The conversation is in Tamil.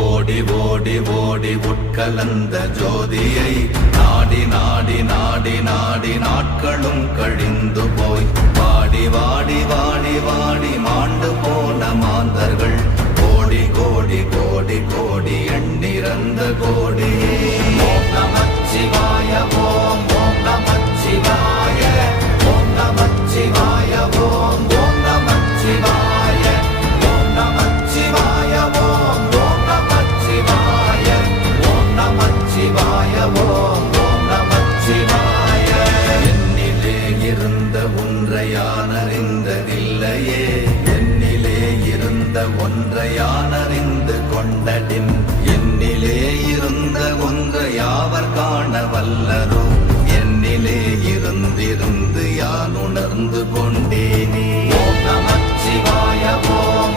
ஓடி ஓடி ஓடி உட்கலந்த ஜோதியை நாடி நாடி நாடி நாடி நாட்களும் கழிந்து போய் வாடி வாடி வாடி வாடி மாண்டு போன மாந்தர்கள் கோடி கோடி கோடி கோடி எண்ணிறந்த கோடியே. ஓம் நமச்சிவாய ஓம் ஓம் நமச்சிவாய ஓம் நமச்சிவாய ஓம் ஓம் நமச்சிவாய ஓம் நமச்சிவாய ஓம் ஓம் நமச்சிவாய ஓம் நமச்சிவாய ஓம் ஓம் நமச்சிவாய. என்னிலே இருந்த ஒன்றை யான் அறிந்ததில்லையே, என்னிலே இருந்த ஒன்றை யான் அறிந்து கொண்டடின், என்னிலே இருந்த ஒன்றை யாவர் காண வல்லரோ, என்னிலே இருந்திருந்து யான் உணர்ந்து கொண்டேனே. ஓம் நமச்சிவாய ஓம்